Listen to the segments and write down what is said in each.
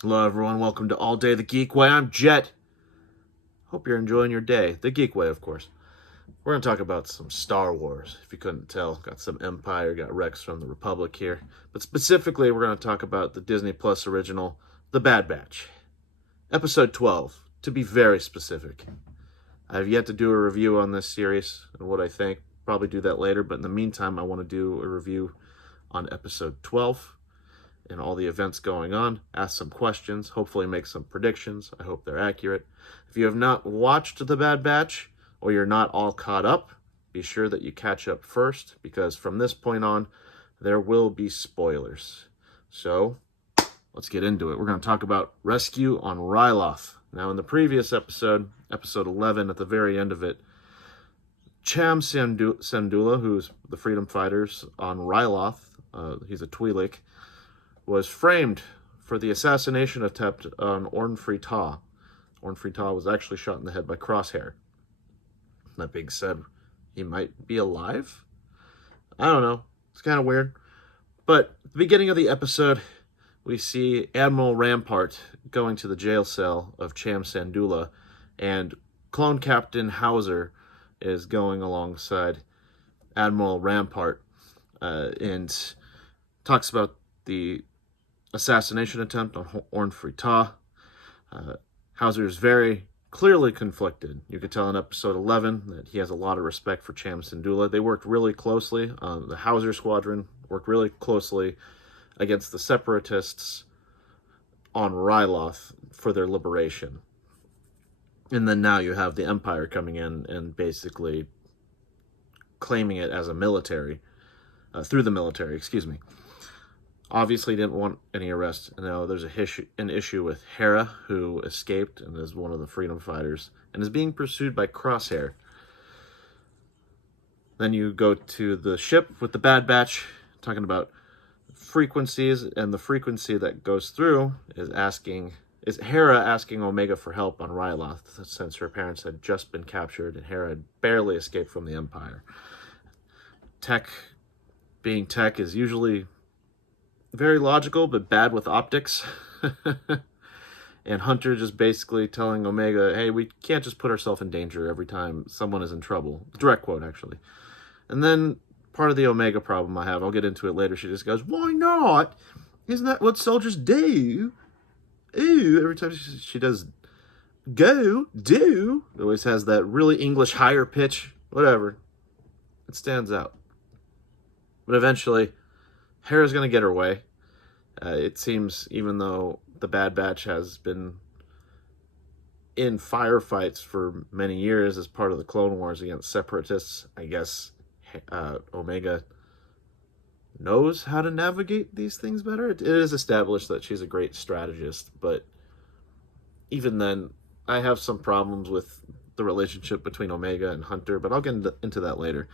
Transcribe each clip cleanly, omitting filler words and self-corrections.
Hello, everyone. Welcome to All Day the Geek Way. I'm Jet. Hope you're enjoying your day. The Geek Way, of course. We're going to talk about some Star Wars, if you couldn't tell. Got some Empire, got Rex from the Republic here. But specifically, we're going to talk about the Disney Plus original, The Bad Batch. Episode 12, to be very specific. I have yet to do a review on this series and what I think. Probably do that later, but in the meantime, I want to do a review on episode 12 and all the events going on, ask some questions, hopefully make some predictions. I hope they're accurate. If you have not watched The Bad Batch or you're not all caught up, be sure that you catch up first, because from this point on, there will be spoilers. So, let's get into it. We're going to talk about Rescue on Ryloth. Now, in the previous episode, episode 11, at the very end of it, Cham Syndulla, who's the freedom fighters on Ryloth, he's a Twi'lek, was framed for the assassination attempt on Orn Free Taa. Orn Free Taa was actually shot in the head by Crosshair. That being said, he might be alive? I don't know. It's kind of weird. But at the beginning of the episode, we see Admiral Rampart going to the jail cell of Cham Syndulla, and Clone Captain Hauser is going alongside Admiral Rampart and talks about the assassination attempt on Orn Free Taa. Hauser is very clearly conflicted. You could tell in episode 11 that he has a lot of respect for Cham Syndulla. They worked really closely. The Hauser Squadron worked really closely against the Separatists on Ryloth for their liberation. And then now you have the Empire coming in and basically claiming it as a military, through the military, excuse me. Obviously didn't want any arrests. Now there's an issue with Hera, who escaped and is one of the freedom fighters and is being pursued by Crosshair. Then you go to the ship with the Bad Batch, talking about frequencies, and the frequency that goes through is Hera asking Omega for help on Ryloth, since her parents had just been captured and Hera had barely escaped from the Empire. Tech, being tech, is usually very logical, but bad with optics. And Hunter just basically telling Omega, hey, we can't just put ourselves in danger every time someone is in trouble. Direct quote, actually. And then part of the Omega problem I have, I'll get into it later, she just goes, why not? Isn't that what soldiers do? Ooh, every time she does do, it always has that really English higher pitch, whatever. It stands out. But eventually, Hera's going to get her way. It seems, even though the Bad Batch has been in firefights for many years as part of the Clone Wars against Separatists, I guess Omega knows how to navigate these things better. It is established that she's a great strategist, but even then, I have some problems with the relationship between Omega and Hunter, but I'll get into that later.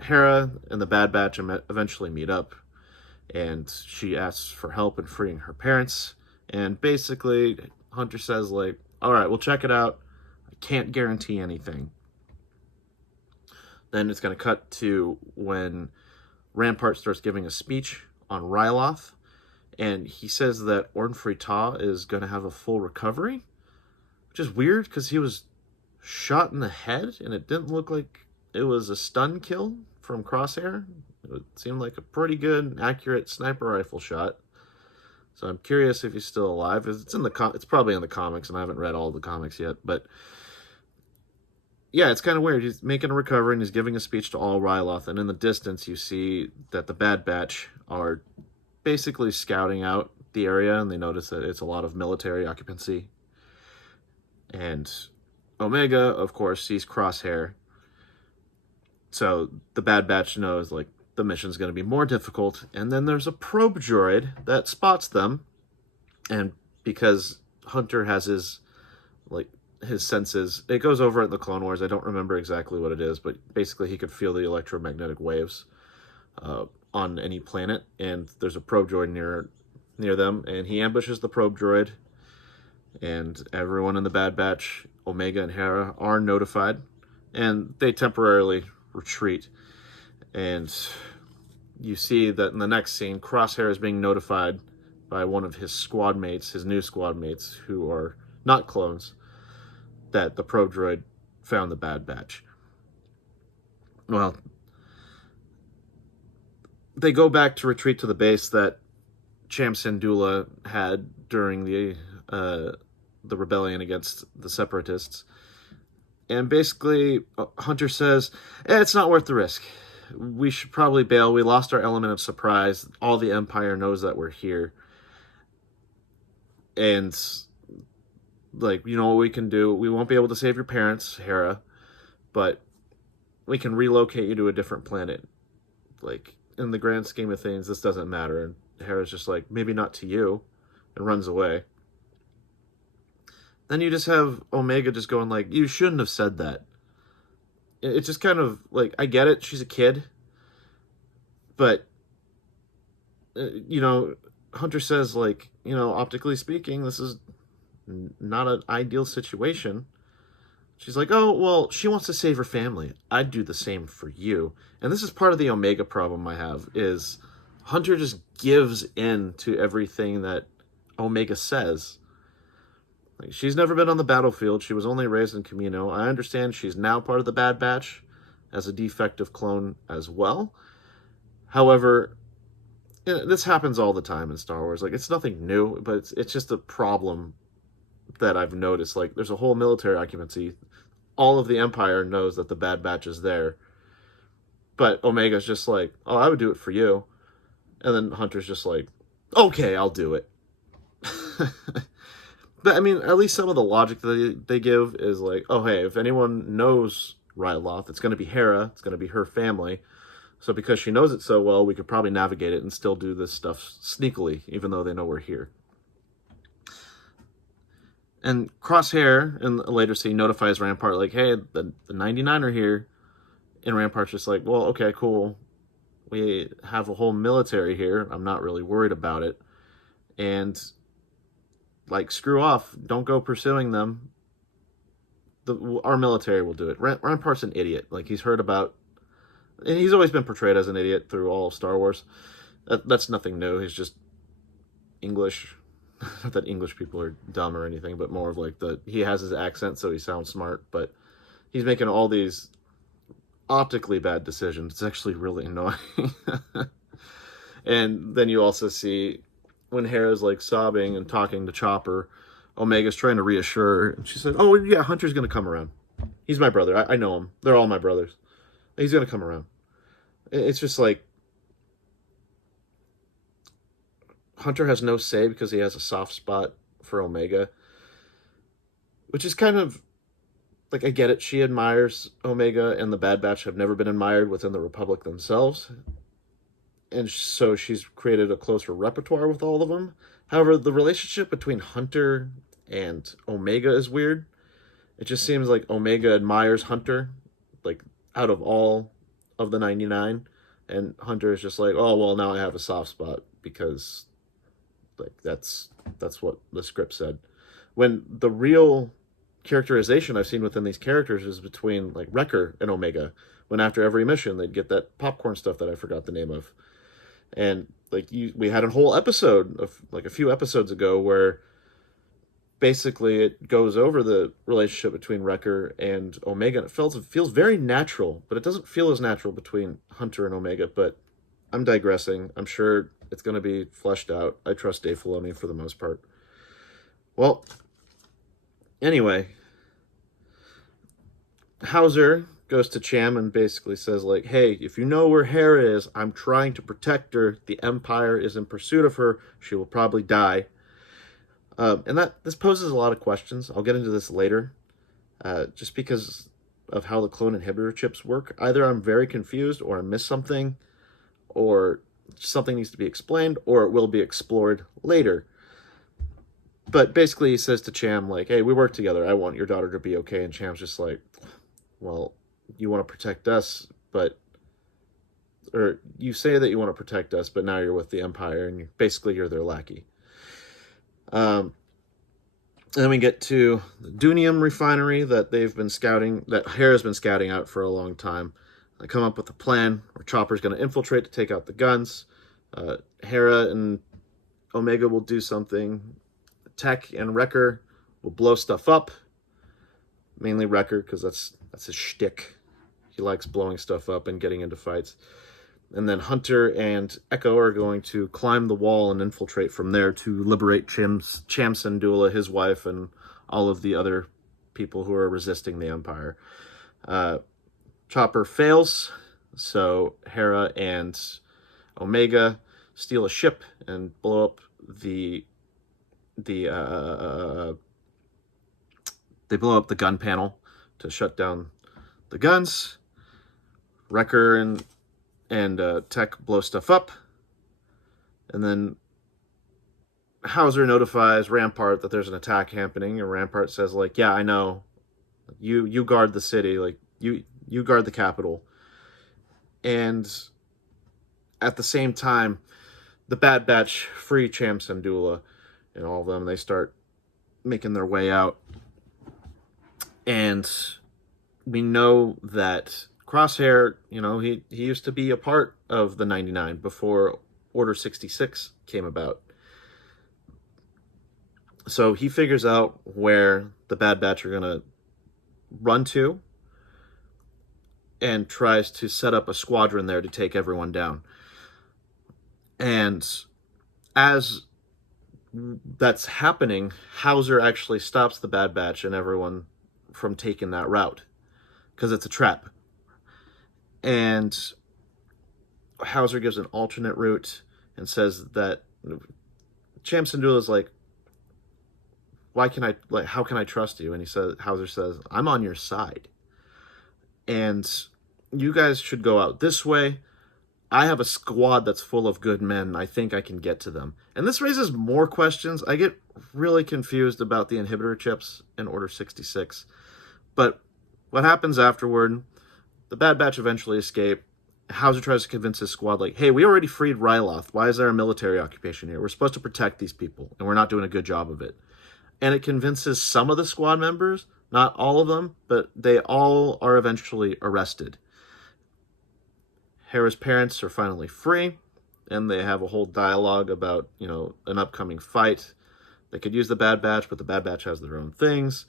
Hera and the Bad Batch eventually meet up, and she asks for help in freeing her parents. And basically, Hunter says, like, all right, we'll check it out. I can't guarantee anything. Then it's going to cut to when Rampart starts giving a speech on Ryloth, and he says that Orn Free Taa is going to have a full recovery, which is weird because he was shot in the head, and it didn't look like it was a stun kill from Crosshair. It seemed like a pretty good, accurate sniper rifle shot. So I'm curious if he's still alive. It's probably in the comics, and I haven't read all the comics yet. But yeah, it's kind of weird. He's making a recovery, and he's giving a speech to all Ryloth. And in the distance, you see that the Bad Batch are basically scouting out the area, and they notice that it's a lot of military occupancy. And Omega, of course, sees Crosshair. So the Bad Batch knows, like, the mission's going to be more difficult. And then there's a probe droid that spots them. And because Hunter has his senses, it goes over in the Clone Wars. I don't remember exactly what it is, but basically he could feel the electromagnetic waves on any planet. And there's a probe droid near them. And he ambushes the probe droid. And everyone in the Bad Batch, Omega and Hera, are notified. And they temporarily retreat. And you see that in the next scene, Crosshair is being notified by one of his squad mates, his new squad mates, who are not clones, that the probe droid found the Bad Batch. Well, they go back to retreat to the base that Cham Syndulla had during the rebellion against the Separatists. And basically, Hunter says, it's not worth the risk. We should probably bail. We lost our element of surprise. All the Empire knows that we're here. And, like, you know what we can do? We won't be able to save your parents, Hera, but we can relocate you to a different planet. Like, in the grand scheme of things, this doesn't matter. And Hera's just like, maybe not to you, and runs away. Then you just have Omega just going like, you shouldn't have said that. It's just kind of like, I get it, she's a kid, but, you know, Hunter says, like, you know, optically speaking, this is not an ideal situation. She's like, oh, well, she wants to save her family. I'd do the same for you. And this is part of the Omega problem I have, is Hunter just gives in to everything that Omega says. Like, she's never been on the battlefield. She was only raised in Kamino. I understand she's now part of the Bad Batch as a defective clone as well. However, this happens all the time in Star Wars. Like, it's nothing new, but it's just a problem that I've noticed. Like, there's a whole military occupancy. All of the Empire knows that the Bad Batch is there. But Omega's just like, oh, I would do it for you. And then Hunter's just like, okay, I'll do it. But, I mean, at least some of the logic that they give is like, oh, hey, if anyone knows Ryloth, it's going to be Hera. It's going to be her family. So because she knows it so well, we could probably navigate it and still do this stuff sneakily, even though they know we're here. And Crosshair, in a later scene, notifies Rampart, like, hey, the 99 are here. And Rampart's just like, well, okay, cool. We have a whole military here. I'm not really worried about it. And, like, screw off. Don't go pursuing them. Our military will do it. Rampart's an idiot. Like, he's heard about... And he's always been portrayed as an idiot through all of Star Wars. That's nothing new. He's just English. Not that English people are dumb or anything, but more of like he has his accent, so he sounds smart. But he's making all these optically bad decisions. It's actually really annoying. And then you also see when Hera's like sobbing and talking to Chopper, Omega's trying to reassure her. And she said, oh, yeah, Hunter's going to come around. He's my brother. I know him. They're all my brothers. He's going to come around. It's just like Hunter has no say because he has a soft spot for Omega, which is kind of like, I get it. She admires Omega, and the Bad Batch have never been admired within the Republic themselves. And so she's created a closer repertoire with all of them. However, the relationship between Hunter and Omega is weird. It just seems like Omega admires Hunter, like, out of all of the 99. And Hunter is just like, oh, well, now I have a soft spot because, like, that's what the script said. When the real characterization I've seen within these characters is between, like, Wrecker and Omega, when after every mission they'd get that popcorn stuff that I forgot the name of. And, like, we had a whole episode of, like, a few episodes ago where basically it goes over the relationship between Wrecker and Omega. And it feels very natural, but it doesn't feel as natural between Hunter and Omega. But I'm digressing. I'm sure it's going to be fleshed out. I trust Dave Filoni for the most part. Well, anyway, Hauser goes to Cham and basically says, like, hey, if you know where Hera is, I'm trying to protect her. The Empire is in pursuit of her. She will probably die. And this poses a lot of questions. I'll get into this later, just because of how the clone inhibitor chips work. Either I'm very confused, or I missed something, or something needs to be explained, or it will be explored later. But basically he says to Cham, like, hey, we work together. I want your daughter to be okay. And Cham's just like, well, you want to protect us, or you say that you want to protect us, but now you're with the Empire, and you're their lackey. And then we get to the Dunium refinery that they've been scouting, that Hera's been scouting out for a long time. They come up with a plan where Chopper's going to infiltrate to take out the guns. Hera and Omega will do something. Tech and Wrecker will blow stuff up. Mainly Wrecker, because that's his shtick. He likes blowing stuff up and getting into fights. And then Hunter and Echo are going to climb the wall and infiltrate from there to liberate Cham Syndulla, his wife, and all of the other people who are resisting the Empire. Chopper fails, so Hera and Omega steal a ship and blow up they blow up the gun panel to shut down the guns. Wrecker and Tech blow stuff up, and then Hauser notifies Rampart that there's an attack happening, and Rampart says, like, yeah, I know, you guard the city, like, you guard the capital. And at the same time, the Bad Batch free Cham Syndulla and all of them. They start making their way out, and we know that Crosshair, you know, he used to be a part of the 99 before Order 66 came about. So he figures out where the Bad Batch are going to run to and tries to set up a squadron there to take everyone down. And as that's happening, Hauser actually stops the Bad Batch and everyone from taking that route, because it's a trap. And Hauser gives an alternate route and says that Cham Syndulla is like, how can I trust you? And Hauser says, I'm on your side. And you guys should go out this way. I have a squad that's full of good men. I think I can get to them. And this raises more questions. I get really confused about the inhibitor chips in Order 66. But what happens afterward, the Bad Batch eventually escape. Hauser tries to convince his squad, like, hey, we already freed Ryloth. Why is there a military occupation here? We're supposed to protect these people, and we're not doing a good job of it. And it convinces some of the squad members, not all of them, but they all are eventually arrested. Hera's parents are finally free, and they have a whole dialogue about, you know, an upcoming fight. They could use the Bad Batch, but the Bad Batch has their own things.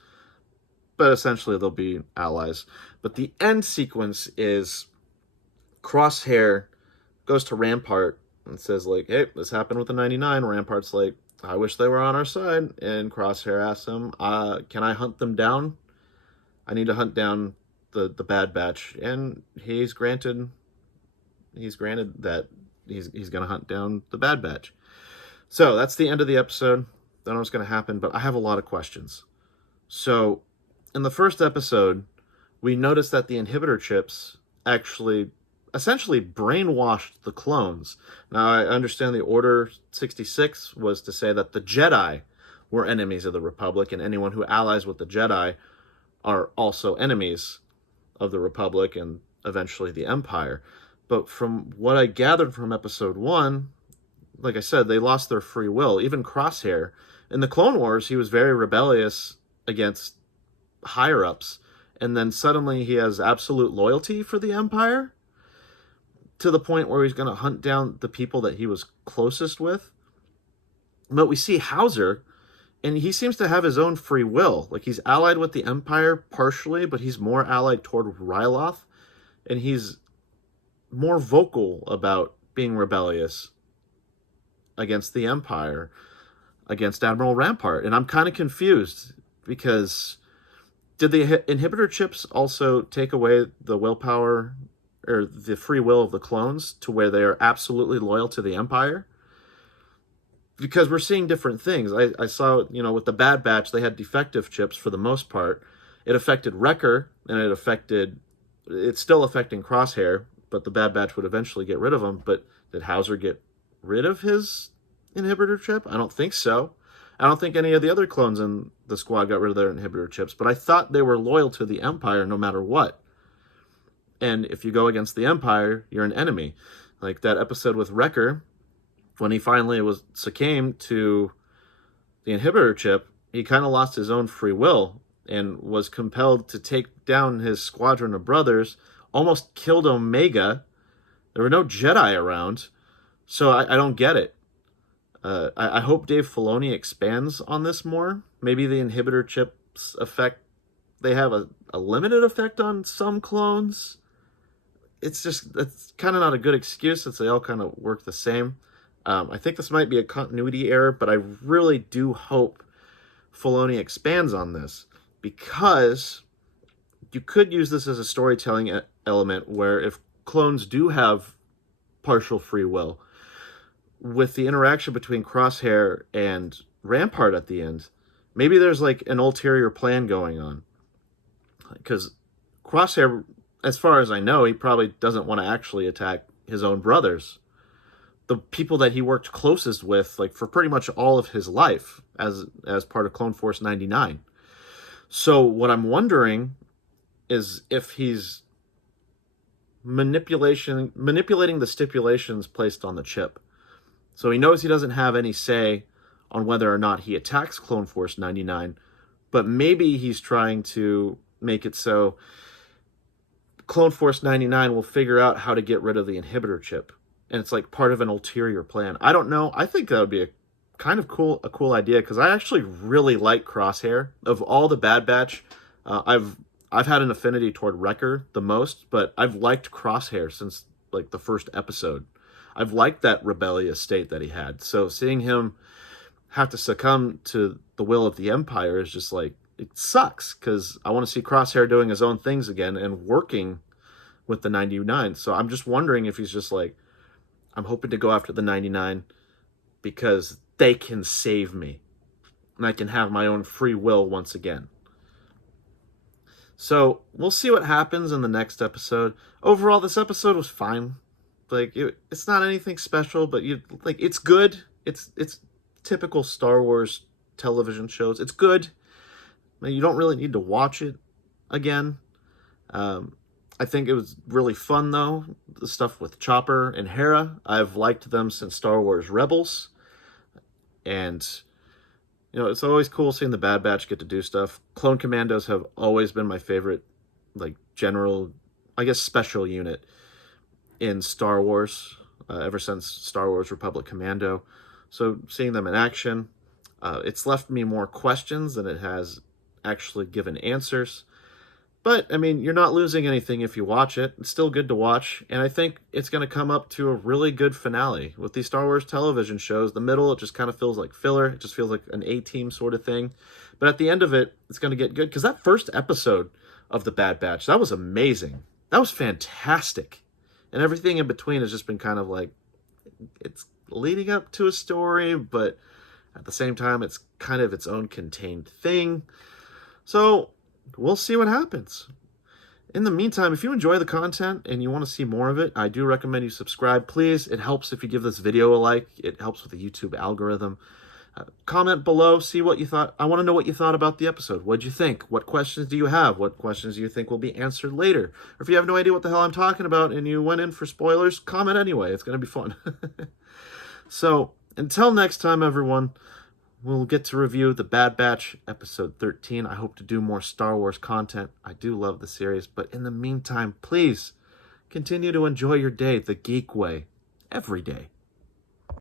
But essentially, they'll be allies. But the end sequence is Crosshair goes to Rampart and says, like, hey, this happened with the 99. Rampart's like, I wish they were on our side. And Crosshair asks him, can I hunt them down? I need to hunt down the Bad Batch. And he's granted that he's going to hunt down the Bad Batch. So that's the end of the episode. Don't know what's going to happen, but I have a lot of questions. So in the first episode, we noticed that the inhibitor chips actually essentially brainwashed the clones. Now, I understand the Order 66 was to say that the Jedi were enemies of the Republic, and anyone who allies with the Jedi are also enemies of the Republic and eventually the Empire. But from what I gathered from episode 1, like I said, they lost their free will. Even Crosshair, in the Clone Wars, he was very rebellious against higher-ups, and then suddenly he has absolute loyalty for the Empire, to the point where he's going to hunt down the people that he was closest with. But we see Hauser, and he seems to have his own free will. Like, he's allied with the Empire partially, but he's more allied toward Ryloth, and he's more vocal about being rebellious against the Empire, against Admiral Rampart. And I'm kind of confused, because did the inhibitor chips also take away the willpower or the free will of the clones to where they are absolutely loyal to the Empire? Because we're seeing different things. I saw, you know, with the Bad Batch, they had defective chips for the most part. It affected Wrecker, and it's still affecting Crosshair, but the Bad Batch would eventually get rid of him. But did Hauser get rid of his inhibitor chip? I don't think so. I don't think any of the other clones in the squad got rid of their inhibitor chips, but I thought they were loyal to the Empire no matter what. And if you go against the Empire, you're an enemy. Like that episode with Wrecker, when he finally succumbed to the inhibitor chip, he kind of lost his own free will and was compelled to take down his squadron of brothers, almost killed Omega. There were no Jedi around, so I don't get it. I hope Dave Filoni expands on this more. Maybe the inhibitor chips effect, they have a limited effect on some clones. It's kind of not a good excuse since they all kind of work the same. I think this might be a continuity error, but I really do hope Filoni expands on this, because you could use this as a storytelling element where if clones do have partial free will, with the interaction between Crosshair and Rampart at the end, maybe there's like an ulterior plan going on. Because Crosshair, as far as I know, he probably doesn't want to actually attack his own brothers, the people that he worked closest with, like for pretty much all of his life as part of Clone Force 99. So what I'm wondering is if he's manipulating the stipulations placed on the chip. So he knows he doesn't have any say on whether or not he attacks Clone Force 99, but maybe he's trying to make it so Clone Force 99 will figure out how to get rid of the inhibitor chip, and it's like part of an ulterior plan. I don't know. I think that would be a cool idea, because I actually really like Crosshair. Of all the Bad Batch, I've had an affinity toward Wrecker the most, but I've liked Crosshair since like the first episode. I've liked that rebellious state that he had. So seeing him have to succumb to the will of the Empire is just like, it sucks, because I want to see Crosshair doing his own things again and working with the 99. So I'm just wondering if he's just like, I'm hoping to go after the 99 because they can save me and I can have my own free will once again. So we'll see what happens in the next episode. Overall, this episode was fine. Like, it's not anything special, but it's good. It's typical Star Wars television shows. It's good. You don't really need to watch it again. I think it was really fun, though, the stuff with Chopper and Hera. I've liked them since Star Wars Rebels. And, it's always cool seeing the Bad Batch get to do stuff. Clone Commandos have always been my favorite, general, special unit in Star Wars, ever since Star Wars Republic Commando. So seeing them in action, it's left me more questions than it has actually given answers. But, you're not losing anything if you watch it. It's still good to watch, and I think it's going to come up to a really good finale. With these Star Wars television shows, the middle, it just kind of feels like filler. It just feels like an A-team sort of thing. But at the end of it, it's going to get good, because that first episode of The Bad Batch, that was amazing. That was fantastic. And everything in between has just been kind of like, it's leading up to a story, but at the same time, it's kind of its own contained thing. So we'll see what happens. In the meantime, if you enjoy the content and you want to see more of it, I do recommend you subscribe. Please, it helps if you give this video a like. It helps with the YouTube algorithm. Comment below, see what you thought. I want to know what you thought about the episode. What'd you think? What questions do you have? What questions do you think will be answered later? Or if you have no idea what the hell I'm talking about and you went in for spoilers, comment anyway. It's going to be fun. So, until next time, everyone, we'll get to review The Bad Batch, Episode 13. I hope to do more Star Wars content. I do love the series. But in the meantime, please continue to enjoy your day the geek way every day.